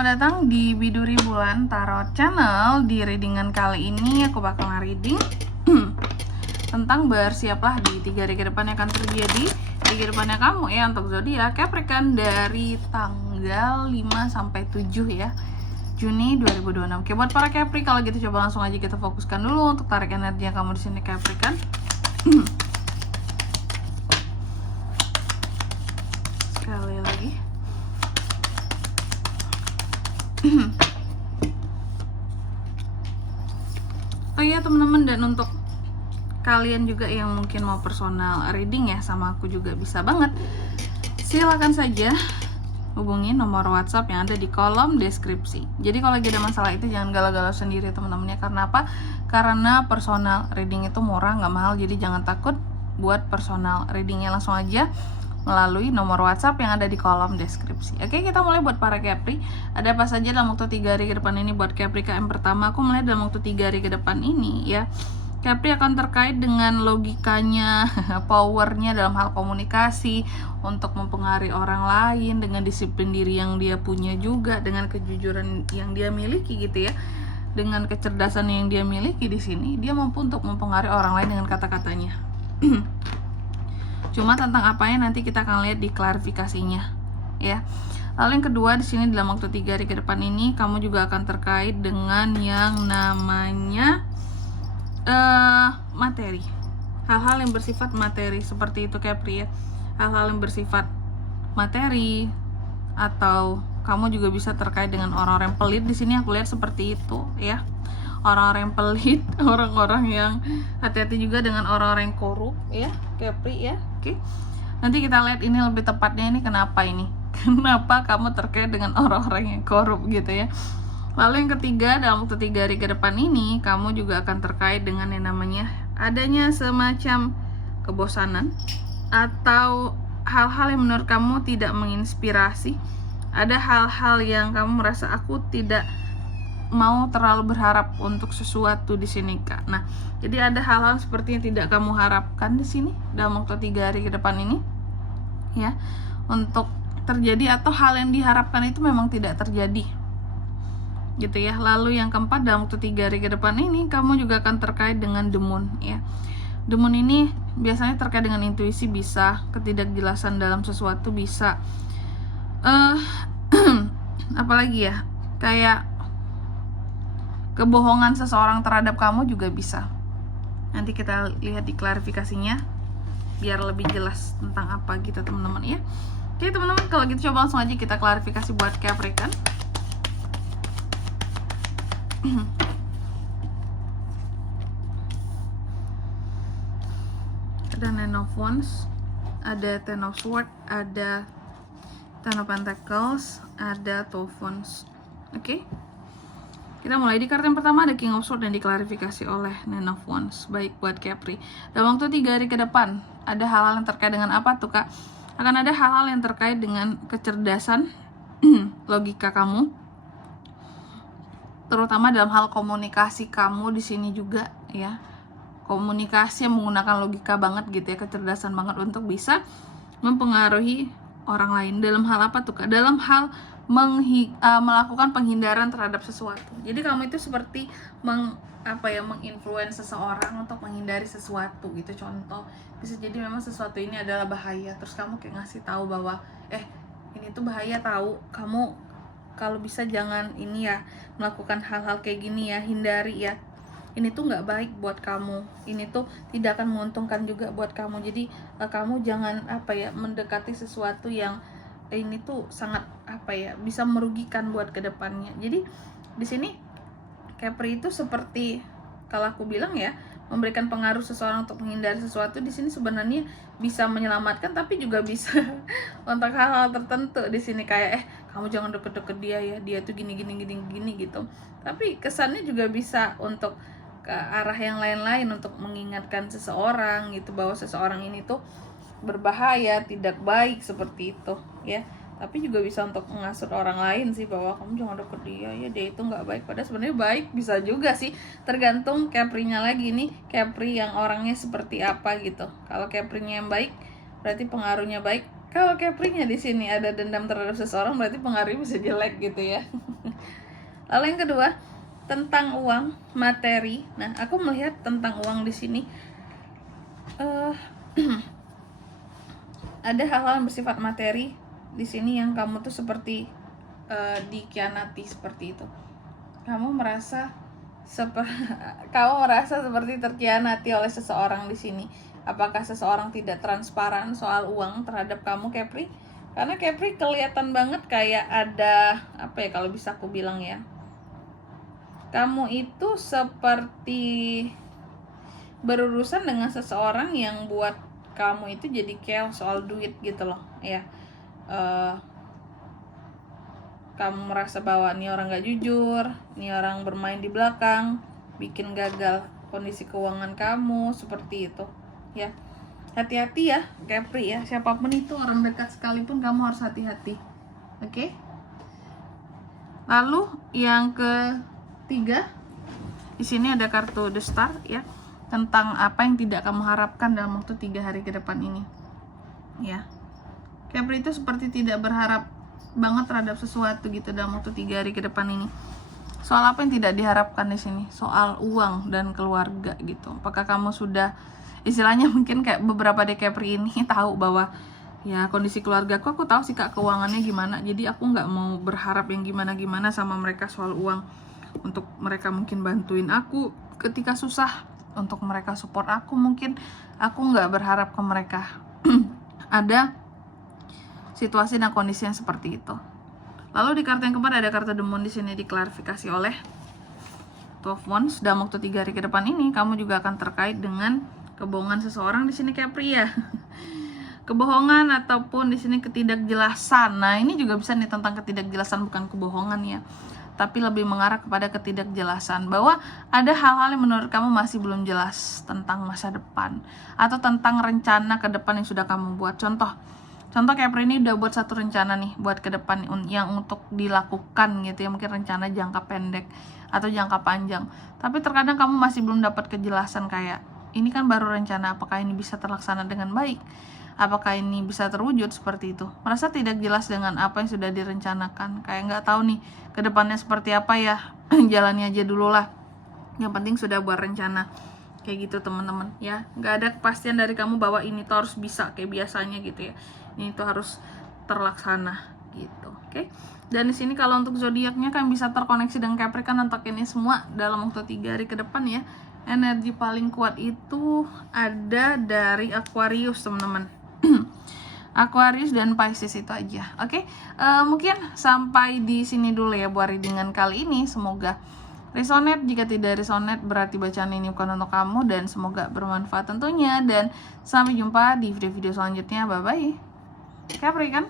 selamat datang di Biduri Bulan Tarot Channel. Di readingan kali ini aku bakal reading tentang bersiaplah di 3 hari ke depan yang akan terjadi di kehidupannya kamu ya untuk zodiak Capricorn dari tanggal 5 sampai 7 ya Juni 2026. Oke, buat para Capri kalau gitu coba langsung aja kita fokuskan dulu untuk tarik energi yang kamu di sini Capricorn. Sekali lagi. Oh iya teman-teman, dan untuk kalian juga yang mungkin mau personal reading ya sama aku juga bisa banget, silakan saja hubungi nomor WhatsApp yang ada di kolom deskripsi. Jadi kalau lagi ada masalah itu jangan galau-galau sendiri teman-temannya. Karena apa? Karena personal reading itu murah, nggak mahal. Jadi jangan takut buat personal readingnya, langsung aja melalui nomor WhatsApp yang ada di kolom deskripsi. Oke, kita mulai buat para Capri. Ada apa saja dalam waktu 3 hari ke depan ini buat Capri KM pertama? Aku melihat dalam waktu 3 hari ke depan ini ya, Capri akan terkait dengan logikanya, powernya dalam hal komunikasi untuk mempengaruhi orang lain, dengan disiplin diri yang dia punya juga, dengan kejujuran yang dia miliki gitu ya, dengan kecerdasan yang dia miliki di sini, dia mampu untuk mempengaruhi orang lain dengan kata-katanya. Cuma tentang apanya nanti kita akan lihat di klarifikasinya ya. Lalu yang kedua di sini dalam waktu 3 hari ke depan ini kamu juga akan terkait dengan yang namanya materi, hal-hal yang bersifat materi seperti itu Capri ya. Hal-hal yang bersifat materi, atau kamu juga bisa terkait dengan orang-orang pelit. Di sini aku lihat seperti itu ya, orang-orang yang pelit, orang-orang yang hati-hati juga dengan orang-orang yang korup ya Capri ya. Oke, nanti kita lihat ini lebih tepatnya ini kenapa kenapa kamu terkait dengan orang-orang yang korup gitu ya. Lalu yang ketiga, dalam waktu 3 hari ke depan ini kamu juga akan terkait dengan yang namanya adanya semacam kebosanan atau hal-hal yang menurut kamu tidak menginspirasi. Ada hal-hal yang kamu merasa aku tidak mau terlalu berharap untuk sesuatu di sini Kak. Nah, jadi ada hal-hal seperti yang tidak kamu harapkan di sini dalam waktu 3 hari ke depan ini ya, untuk terjadi, atau hal yang diharapkan itu memang tidak terjadi gitu ya. Lalu yang keempat, dalam waktu 3 hari ke depan ini kamu juga akan terkait dengan The Moon ya. The Moon ini biasanya terkait dengan intuisi, bisa ketidakjelasan dalam sesuatu, bisa apalagi ya, kayak kebohongan seseorang terhadap kamu juga bisa. Nanti kita lihat di klarifikasinya biar lebih jelas tentang apa gitu teman-teman ya. Oke teman-teman, kalau gitu coba langsung aja kita klarifikasi buat Capricorn. Ada Nine of Wands, ada Ten of Swords, ada Ten of Pentacles, ada Two of Wands. Oke, kita mulai di kartu yang pertama ada King of Swords dan diklarifikasi oleh Nine of Wands. Baik buat Capri, dalam waktu 3 hari ke depan ada hal-hal yang terkait dengan apa tuh Kak? Akan ada hal-hal yang terkait dengan kecerdasan logika kamu, terutama dalam hal komunikasi kamu di sini juga ya. Komunikasi yang menggunakan logika banget gitu ya, kecerdasan banget untuk bisa mempengaruhi orang lain. Dalam hal apa tuh Kak? Dalam hal melakukan penghindaran terhadap sesuatu. Jadi kamu itu seperti menginfluence seseorang untuk menghindari sesuatu gitu. Contoh, bisa jadi memang sesuatu ini adalah bahaya, terus kamu kayak ngasih tahu bahwa ini tuh bahaya, tahu kamu kalau bisa jangan ini ya, melakukan hal-hal kayak gini ya, hindari ya, ini tuh nggak baik buat kamu, ini tuh tidak akan menguntungkan juga buat kamu. Jadi kamu jangan mendekati sesuatu yang ini tuh sangat bisa merugikan buat kedepannya. Jadi di sini Capri itu seperti, kalau aku bilang ya, memberikan pengaruh seseorang untuk menghindari sesuatu. Di sini sebenarnya bisa menyelamatkan, tapi juga bisa untuk hal-hal tertentu di sini kayak kamu jangan deket-deket dia tuh gini gitu. Tapi kesannya juga bisa untuk ke arah yang lain-lain, untuk mengingatkan seseorang gitu bahwa seseorang ini tuh berbahaya, tidak baik seperti itu ya. Tapi juga bisa untuk mengasut orang lain sih bahwa kamu jangan deket dia itu nggak baik, padahal sebenarnya baik. Bisa juga sih, tergantung Capri-nya lagi nih, Capri yang orangnya seperti apa gitu. Kalau Capri-nya yang baik berarti pengaruhnya baik, Kalau Capri-nya di sini ada dendam terhadap seseorang, berarti pengaruhnya bisa jelek gitu ya. Lalu yang kedua, tentang uang, materi. Nah, aku melihat tentang uang di sini ada hal-hal yang bersifat materi di sini yang kamu tuh seperti dikhianati seperti itu. Kamu merasa seperti terkhianati oleh seseorang di sini. Apakah seseorang tidak transparan soal uang terhadap kamu, Capri? Karena Capri kelihatan banget kayak ada apa ya, kalau bisa aku bilang ya, kamu itu seperti berurusan dengan seseorang yang buat kamu itu jadi chaos soal duit gitu loh ya. Kamu merasa bahwa ini orang gak jujur, ini orang bermain di belakang, bikin gagal kondisi keuangan kamu, seperti itu ya. Hati-hati ya Capri ya, siapapun itu, orang dekat sekalipun kamu harus hati-hati. Oke? Lalu yang ketiga, di sini ada kartu The Star ya, tentang apa yang tidak kamu harapkan dalam waktu 3 hari ke depan ini ya. Capri itu seperti tidak berharap banget terhadap sesuatu gitu dalam waktu 3 hari ke depan ini. Soal apa yang tidak diharapkan di sini? Soal uang dan keluarga gitu. Apakah kamu sudah, istilahnya mungkin kayak beberapa di Capri ini tahu bahwa ya kondisi keluarga aku tahu sih Kak keuangannya gimana, jadi aku nggak mau berharap yang gimana-gimana sama mereka soal uang. Untuk mereka mungkin bantuin aku ketika susah, untuk mereka support aku, mungkin aku nggak berharap ke mereka ada situasi dan kondisi yang seperti itu. Lalu di kartu yang keempat ada kartu The Moon, di sini diklarifikasi oleh 12 Wands. Dalam waktu 3 hari ke depan ini kamu juga akan terkait dengan kebohongan seseorang di sini Capri ya. Kebohongan ataupun di sini ketidakjelasan. Nah, ini juga bisa nih tentang ketidakjelasan, bukan kebohongan ya, tapi lebih mengarah kepada ketidakjelasan, bahwa ada hal-hal yang menurut kamu masih belum jelas tentang masa depan atau tentang rencana ke depan yang sudah kamu buat. Contoh Capri ini udah buat satu rencana nih buat ke depan yang untuk dilakukan gitu ya, mungkin rencana jangka pendek atau jangka panjang. Tapi terkadang kamu masih belum dapat kejelasan, kayak ini kan baru rencana, apakah ini bisa terlaksana dengan baik? Apakah ini bisa terwujud seperti itu? Merasa tidak jelas dengan apa yang sudah direncanakan, kayak nggak tahu nih ke depannya seperti apa ya. Jalani aja dulu lah. Yang penting sudah buat rencana. Kayak gitu teman-teman ya. Nggak ada kepastian dari kamu bahwa ini tuh harus bisa kayak biasanya gitu ya. Ini tuh harus terlaksana gitu. Oke. Dan di sini kalau untuk zodiaknya kan bisa terkoneksi dengan Capricorn untuk ini semua dalam waktu 3 hari ke depan ya. Energi paling kuat itu ada dari Aquarius teman-teman. Aquarius dan Pisces itu aja. Oke. Mungkin sampai di sini dulu ya buat readingan kali ini. Semoga resonate. Jika tidak resonate berarti bacaan ini bukan untuk kamu, dan semoga bermanfaat tentunya, dan sampai jumpa di video-video selanjutnya. Bye bye. Capri kan?